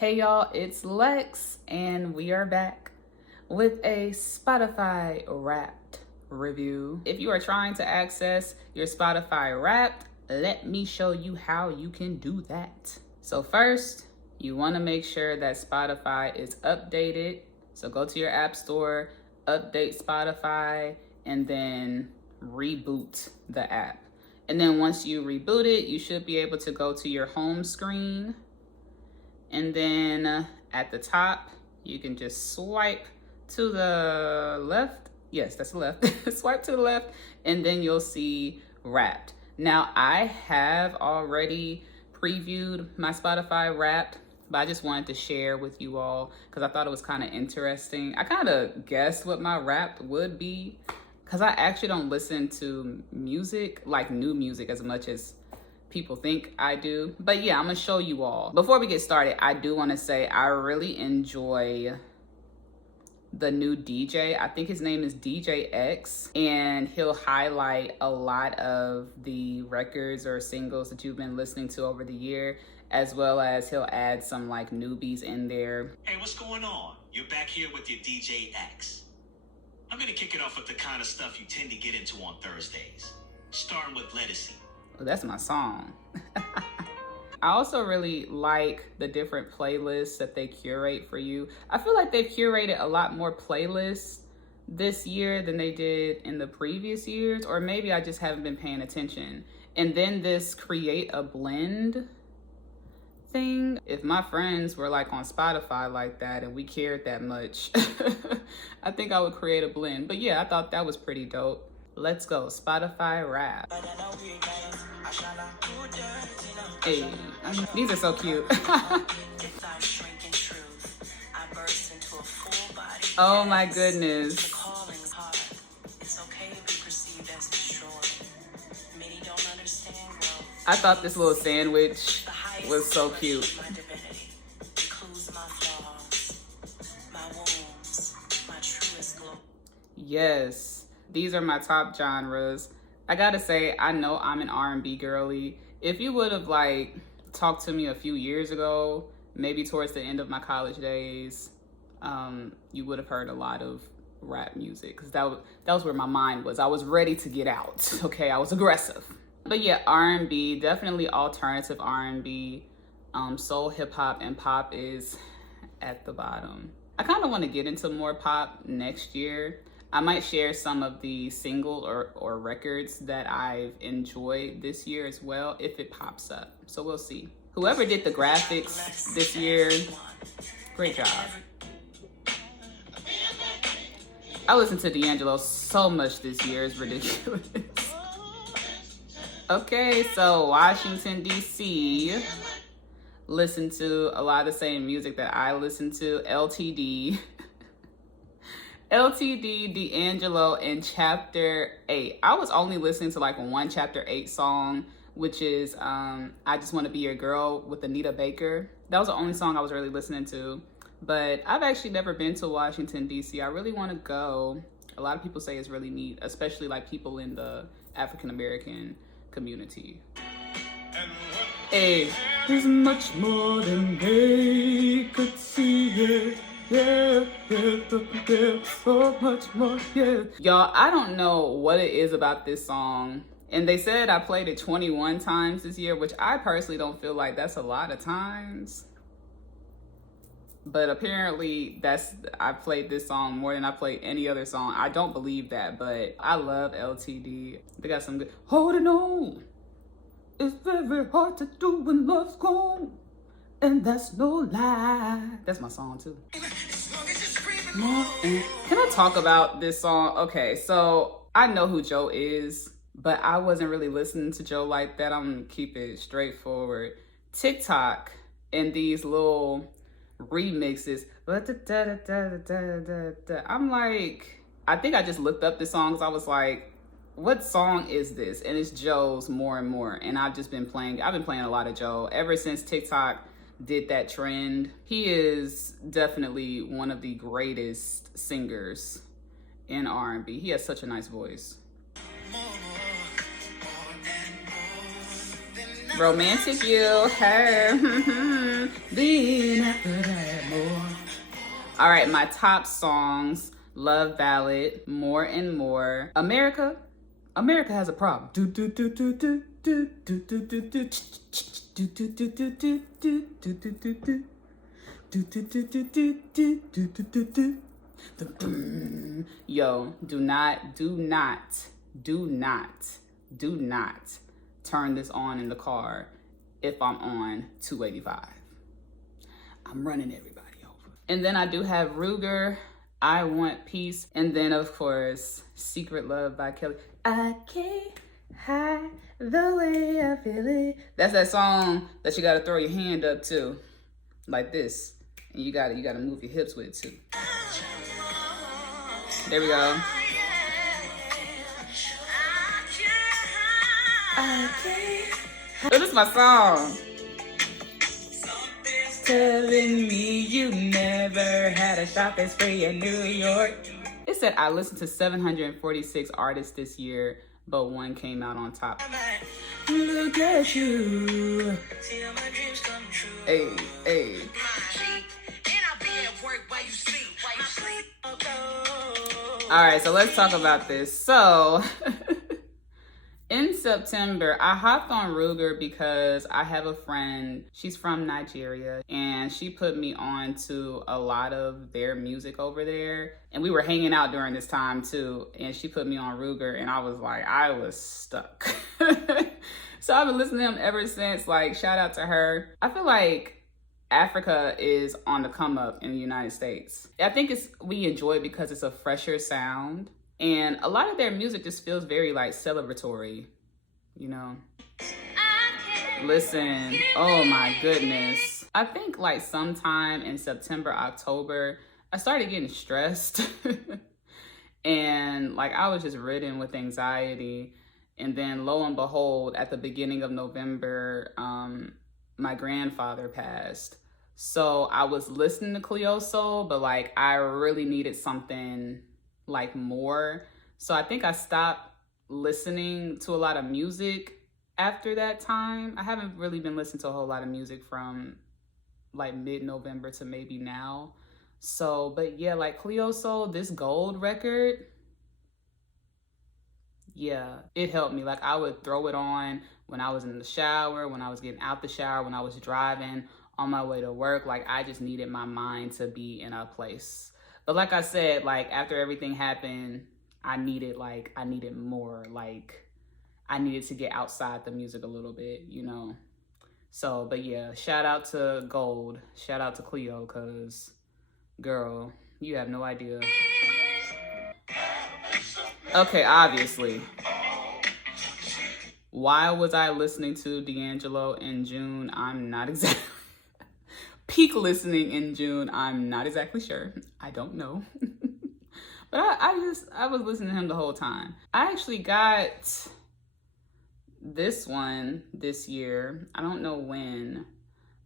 Hey y'all, it's Lex, and we are back with a Spotify Wrapped review. If you are trying to access your Spotify Wrapped, let me show you how you can do that. So first, you want to make sure that Spotify is updated. So go to your app store, update Spotify, and then reboot the app. And then once you reboot it, you should be able to go to your home screen. And then at the top, you can just swipe to the left. Yes, that's the left. Swipe to the left, and then you'll see Wrapped. Now, I have already previewed my Spotify Wrapped, but I just wanted to share with you all because I thought it was kind of interesting. I kind of guessed what my Wrapped would be because I actually don't listen to music, like new music, as much as people think I do. But yeah, I'm gonna show you all. Before we get started, I do want to say I really enjoy the new DJ. I think his name is DJ X, and he'll highlight a lot of the records or singles that you've been listening to over the year, as well as he'll add some like newbies in there. Hey, what's going on? You're back here with your DJ X. I'm gonna kick it off with the kind of stuff you tend to get into on Thursdays, starting with Ledisi. Oh, that's my song. I also really like the different playlists that they curate for you. I feel like they've curated a lot more playlists this year than they did in the previous years, or maybe I just haven't been paying attention. And then this create a blend thing. If my friends were like on Spotify like that and we cared that much, I think I would create a blend. But yeah, I thought that was pretty dope. Let's go, Spotify Wrapped. Hey, these are so cute. Oh my goodness. I thought this little sandwich was so cute. Yes. These are my top genres. I gotta say, I know I'm an R&B girly. If you would have like talked to me a few years ago, maybe towards the end of my college days, you would have heard a lot of rap music because that was where my mind was. I was ready to get out. Okay, I was aggressive. But yeah, R&B, definitely alternative R&B. Soul, hip hop, and pop is at the bottom. I kind of want to get into more pop next year. I might share some of the singles or records that I've enjoyed this year as well, if it pops up. So we'll see. Whoever did the graphics this year, great job. I listened to D'Angelo so much this year, it's ridiculous. Okay, so Washington, D.C. listened to a lot of the same music that I listen to. L.T.D. L.T.D, D.A.M.N, and Chapter 8. I was only listening to like one Chapter 8 song, which is I Just Want to Be Your Girl with Anita Baker. That was the only song I was really listening to. But I've actually never been to Washington, D.C. I really want to go. A lot of people say it's really neat, especially like people in the African American community. Hey, there's much more than they could see it. Yeah, there's so much more, yeah. Y'all, I don't know what it is about this song. And they said I played it 21 times this year, which I personally don't feel like that's a lot of times. But apparently I played this song more than I played any other song. I don't believe that, but I love L.T.D. They got some good, holding on. It's very hard to do when love's gone. And that's no lie. That's my song too. Can I talk about this song? Okay, so I know who Joe is, but I wasn't really listening to Joe like that. I'm gonna keep it straightforward. TikTok and these little remixes. I'm like, I think I just looked up this song because I was like, what song is this? And it's Joe's More and More. And I've been playing a lot of Joe ever since TikTok did that trend. He is definitely one of the greatest singers in R&B. He has such a nice voice. Romantic You, her. Being after that more. All right, my top songs. Love Ballad, More and More. America has a problem. Yo, do not turn this on in the car if I'm on 285. I'm running everybody over. And then I do have Ruger, I Want Peace, and then of course, Secret Love by Kelly. I can't hide the way I feel it. That's that song that you gotta throw your hand up to, like this. And you gotta move your hips with it too. There we go. Oh, this is my song. Telling me you never had a shopping spree in New York. It said I listened to 746 artists this year, but one came out on top. Look at you. Hey, hey. All right, so let's talk about this. So in September, I hopped on Ruger because I have a friend, she's from Nigeria, and she put me on to a lot of their music over there. And we were hanging out during this time too, and she put me on Ruger, and I was stuck. So I've been listening to him ever since, like, shout out to her. I feel like Africa is on the come up in the United States. I think we enjoy it because it's a fresher sound. And a lot of their music just feels very like celebratory, you know? Listen, oh my goodness. I think like sometime in September, October, I started getting stressed. And like I was just ridden with anxiety. And then lo and behold, at the beginning of November, my grandfather passed. So I was listening to Cleo Sol, but like I really needed something like more. So I think I stopped listening to a lot of music after that time. I haven't really been listening to a whole lot of music from like mid-November to maybe now. So, but yeah, like Cleo Sol, this Gold record, yeah, it helped me. Like I would throw it on when I was in the shower, when I was getting out the shower, when I was driving on my way to work. Like I just needed my mind to be in a place. But like I said, like after everything happened, I needed more. Like I needed to get outside the music a little bit, you know? So, but yeah, shout out to Gold. Shout out to Cleo, cause girl, you have no idea. Okay, obviously. Why was I listening to D'Angelo in June? I'm not exactly... Peak listening in June, I'm not exactly sure. I don't know. But I was listening to him the whole time. I actually got this one this year. I don't know when,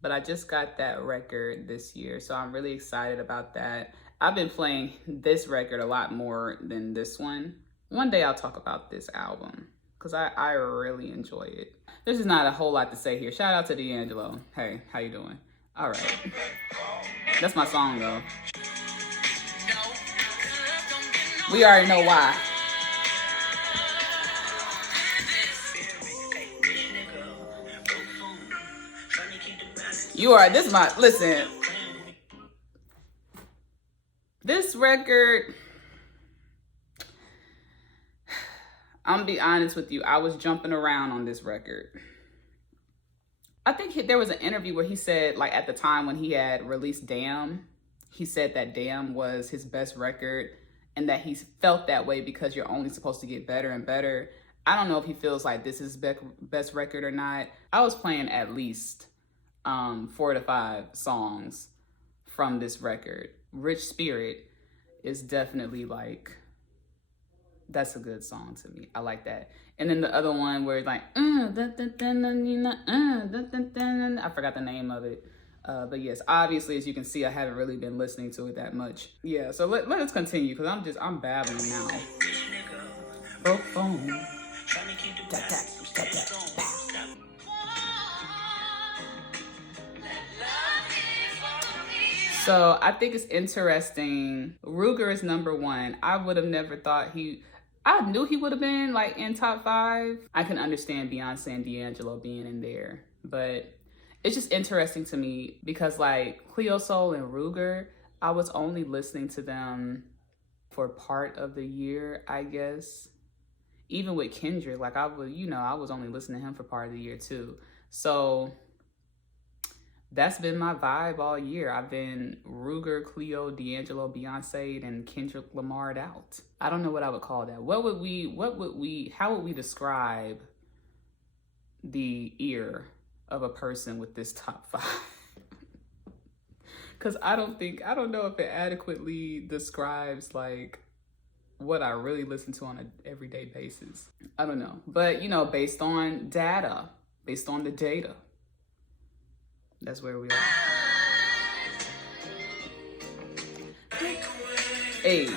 but I just got that record this year. So I'm really excited about that. I've been playing this record a lot more than this one. One day I'll talk about this album because I really enjoy it. There's just not a whole lot to say here. Shout out to D'Angelo. Hey, how you doing? All right. That's my song though. We already know why. Listen. This record, I'm gonna be honest with you, I was jumping around on this record. I think there was an interview where he said, like at the time when he had released D.A.M.N, he said that D.A.M.N was his best record and that he felt that way because you're only supposed to get better and better. I don't know if he feels like this is best record or not. I was playing at least 4 to 5 songs from this record. Rich Spirit is definitely like, that's a good song to me. I like that. And then the other one where it's like, I forgot the name of it. But yes, obviously, as you can see, I haven't really been listening to it that much. Yeah, so let us continue because I'm babbling now. Broke phone. So I think it's interesting. Ruger is number one. I would have never thought I knew he would have been like in top 5. I can understand Beyonce and D'Angelo being in there, but it's just interesting to me because like Cleo Sol and Ruger, I was only listening to them for part of the year, I guess. Even with Kendrick, like I was only listening to him for part of the year too. So that's been my vibe all year. I've been Ruger, Cleo, D'Angelo, Beyonce, and Kendrick Lamar'd out. I don't know what I would call that. How would we describe the ear of a person with this top 5? Because I don't know if it adequately describes like what I really listen to on an everyday basis. I don't know. But, based on data, based on the data, that's where we are. Hey.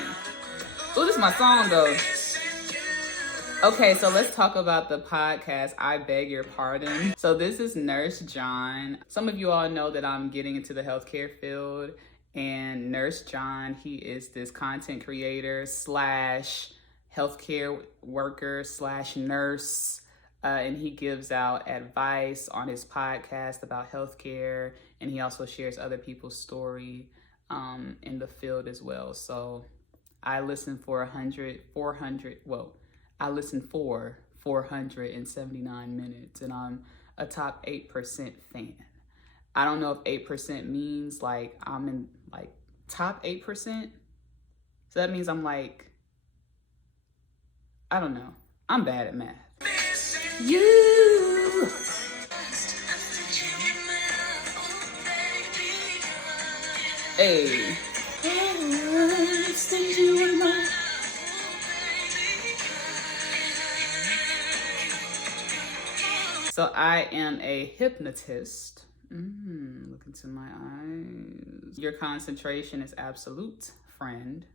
Oh, this is my song though. Okay, so let's talk about the podcast, I Beg Your Pardon. So this is Nurse John. Some of you all know that I'm getting into the healthcare field, and Nurse John, he is this content creator / healthcare worker / nurse. And he gives out advice on his podcast about healthcare, and he also shares other people's story in the field as well. So I listen for 479 minutes, and I'm a top 8% fan. I don't know if 8% means like I'm in like top 8%. So that means I'm like, I don't know. I'm bad at math. You. Hey. So I am a hypnotist. Look into my eyes. Your concentration is absolute, friend.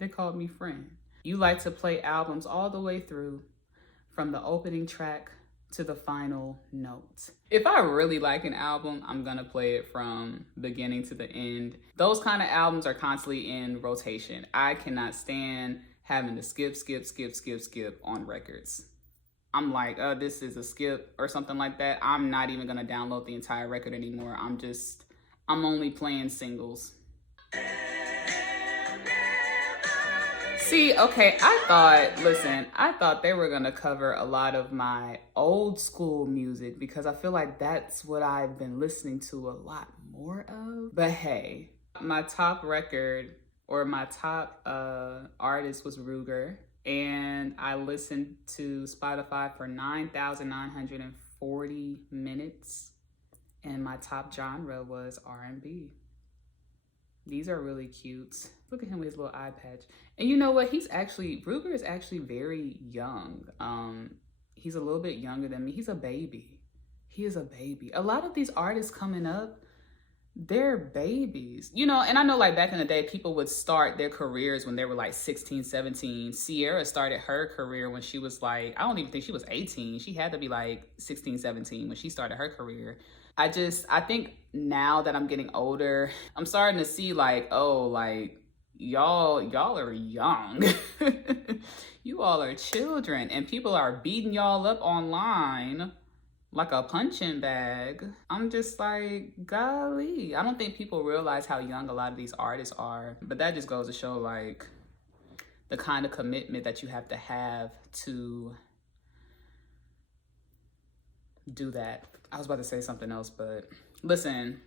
They called me friend. You like to play albums all the way through, from the opening track to the final note. If I really like an album, I'm gonna play it from beginning to the end. Those kind of albums are constantly in rotation. I cannot stand having to skip on records. I'm like, this is a skip or something like that. I'm not even gonna download the entire record anymore. I'm only playing singles. See, okay, I thought they were gonna cover a lot of my old school music because I feel like that's what I've been listening to a lot more of. But hey, my top record or my top artist was Ruger, and I listened to Spotify for 9,940 minutes, and my top genre was R&B. These are really cute. Look at him with his little eye patch. And you know what? Ruger is actually very young. He's a little bit younger than me. He's a baby. He is a baby. A lot of these artists coming up, they're babies. And I know like back in the day, people would start their careers when they were like 16, 17. Sierra started her career when she was like, I don't even think she was 18. She had to be like 16, 17 when she started her career. I think now that I'm getting older, I'm starting to see like, oh, like y'all are young. You all are children, and people are beating y'all up online like a punching bag. I'm just like, golly. I don't think people realize how young a lot of these artists are, but that just goes to show like the kind of commitment that you have to do that. I was about to say something else, but listen.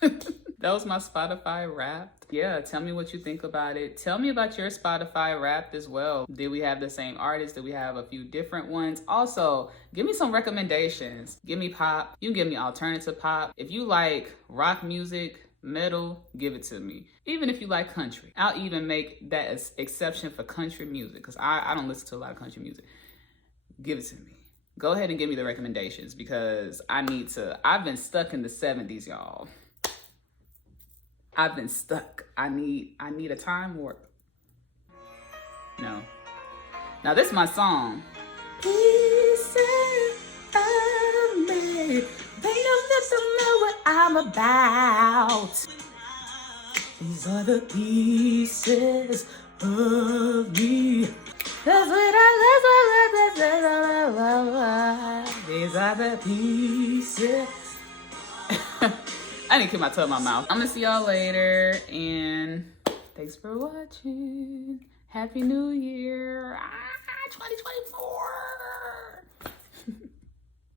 That was my Spotify Wrapped. Yeah, tell me what you think about it. Tell me about your Spotify Wrapped as well. Did we have the same artists? Did we have a few different ones? Also, give me some recommendations. Give me pop. You can give me alternative pop. If you like rock music, metal, give it to me. Even if you like country, I'll even make that exception for country music because I don't listen to a lot of country music. Give it to me. Go ahead and give me the recommendations because I need to. I've been stuck in the 70s, y'all. I've been stuck. I need a time warp. No. Now this is my song. Pieces of me. They know that I know what I I'm about. These are the pieces of me. That's what these are the pieces. I need to keep my tongue in my mouth. I'm gonna see y'all later, and thanks for watching. Happy New Year, 2024.